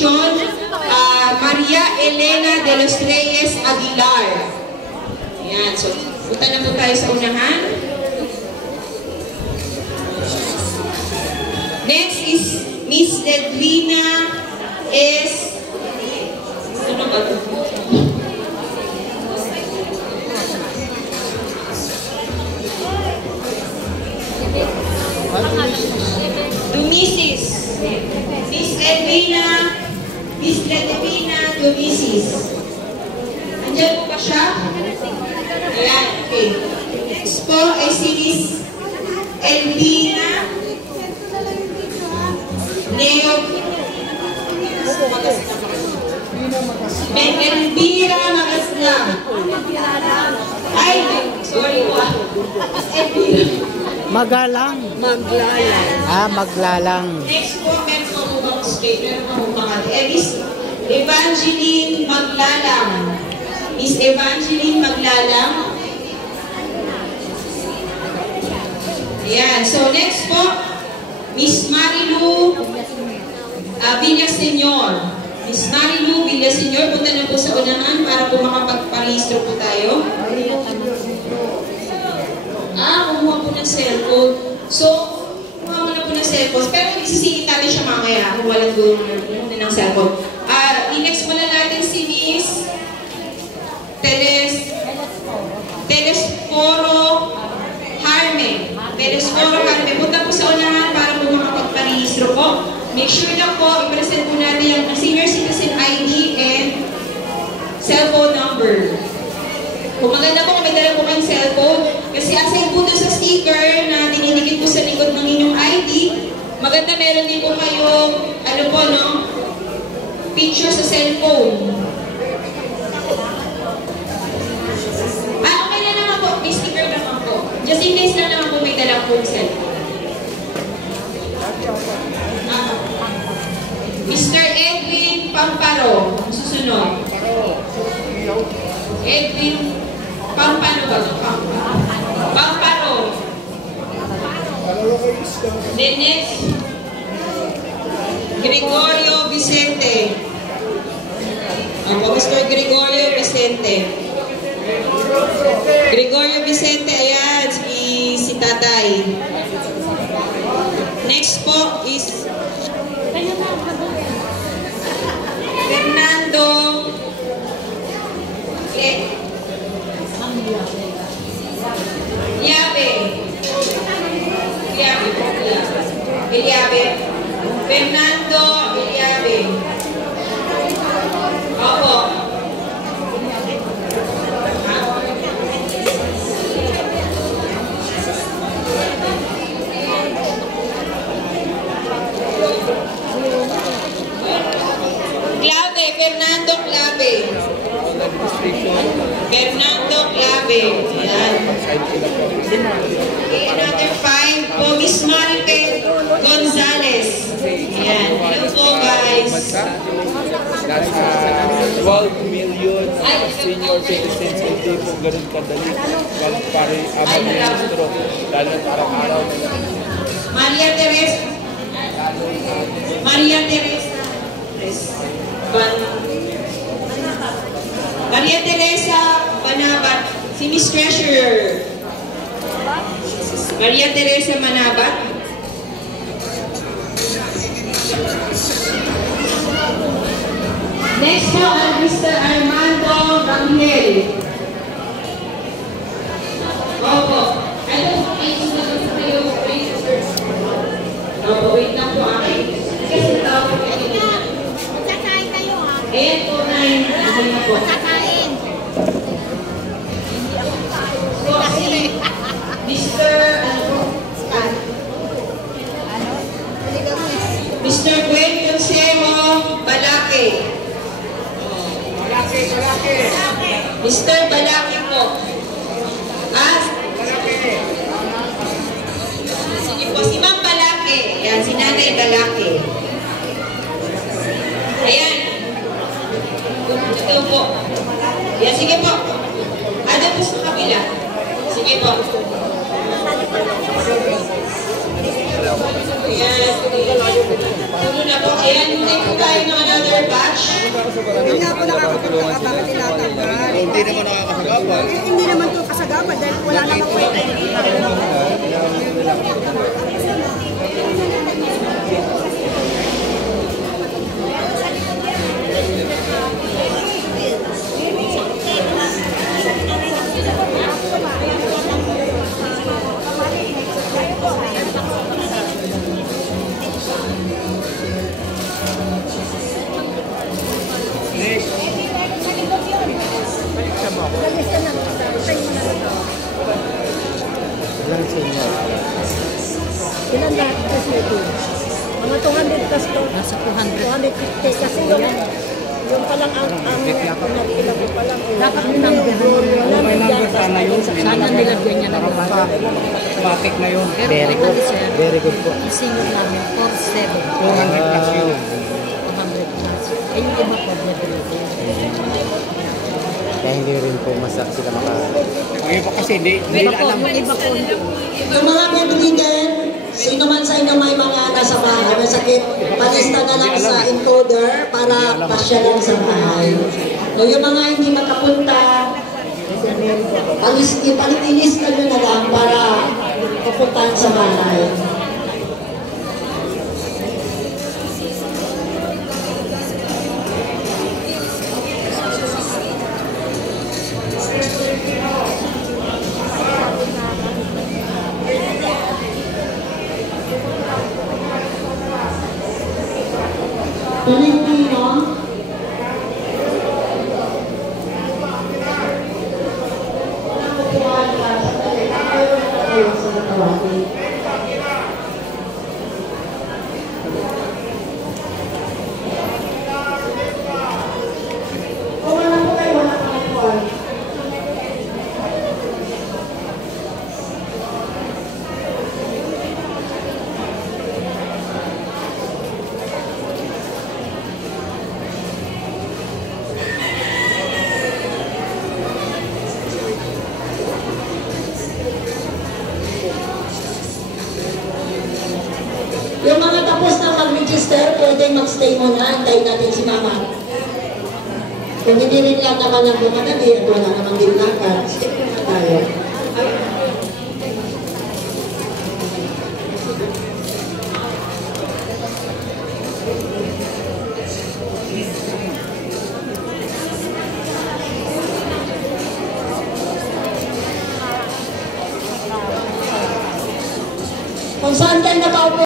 position, Maria Elena de los Reyes Aguilar. Ayan, so punta na po tayo sa unahan. Next is Miss Edwina S. Ano ba ito? Dumisis. Miss Edwina Dumisis. Andiyan po ba siya? Ayan, okay. Next po ay si Miss Elvina Leo Elvira Magaslang. Ay, sorry po. Magalang. Maglalang. Maglalang. Next po, meron po bang straight? Meron po bang Miss Evangeline Maglalang. Miss Evangeline Maglalang. Ayan. So, next po, Miss Marilu Villaseñor. Miss Marilu Villaseñor, punta na po sa unahan para po makapagparehistro po tayo. Kumuha po ng cellphone. So, kumuha mo na po ng cellphone. Pero isisingit natin siya mamaya kung walang gawin ng cellphone. I-next muna natin si Miss Telesforo Harme. Telesforo Harme. Punta po sa unahan para po makapagparehistro po. Make sure lang po, i-present po natin yung senior citizen ID and cellphone number. Kung maganda po kung may dala po kayong cellphone, kasi aside po doon sa sticker na dinidikit po sa likod ng inyong ID, maganda meron din po kayong, ano po, no? Picture sa cellphone. Okay na naman po, may sticker naman po. Just in case lang naman po may dala po yung cellphone. Mr. Edwin Pamparo, susunod. Edwin Pamparo ba ito? Pamparo. Then next, Gregorio Vicente. Ako, Mr. Gregorio Vicente. Gregorio Vicente, ayan, si tatay. Next po is Fernando Eliabe. Fernando Eliabe. Opo. Clave, Fernando Clave. Fernando Clave. Ayan. Okay, another 5 po, Miss Maribel Gonzalez. Ayan. Hello po, guys. Nasa 12 million senior citizens, hindi po ganun kadali. Walang pare, mag-registro. Lalo araw-araw. Maria Teresa. Maria Teresa Manabat. Si Miss Treasurer. Maria Teresa Manabat. Next po ang Mr. Armando Rangel. Opo. Ano po kayo sumagot sa kayo? Opo, wait lang po akin. Kasi tao po kayo. Magkakain kayo ha? Ayan po, 9. Okay na po. Magkakain. So, si Mr. Mr. Gwen Consejo Balake. Mr. Balake po. Sige po, si Ma'am Balake. Ayan, si Nanay Balake. Ayan. Ito po. Ayan, sige po. Ada po sa kabila. Sige po. Ayan. Tulo na po. Ayan, hindi po tayo ng another batch. Hindi nga po nakakapagtaka bakit tinatanggal. Hindi naman nakakasagapan. Hindi naman to kasagapan dahil wala namang kwenta. Ilang senior? Ilan lahat kasi ito? Mga 200 plus to. Nasa 250 kasi yung palang ang ilang pa lang. Dapat yung number sana yun. Sana nilagyan niya ng number. Matic na yun. Pero Very good. sir, Very good po. yung senior namin, 47. 200 plus yun. 200 plus. Eh, yung iba po, Kaya hindi rin po masak sila maka... Ang iba kasi hindi Iba po, yung iba po. Yung mga bedridden, sino man sa inyo may mga nasa bahay, may sakit, palista na lang sa encoder para pasya lang sa bahay. So, yung mga hindi makapunta, ipalit-ilis na nyo na lang para papuntahan sa bahay. Pilipino. Yung mga tapos na mag-register, pwedeng mag-stay muna. Antayin natin si Mama. Kung hindi rin lang naman ang bumanali at wala naman din lakad, stay muna tayo. Kung saan kayo nakaupo,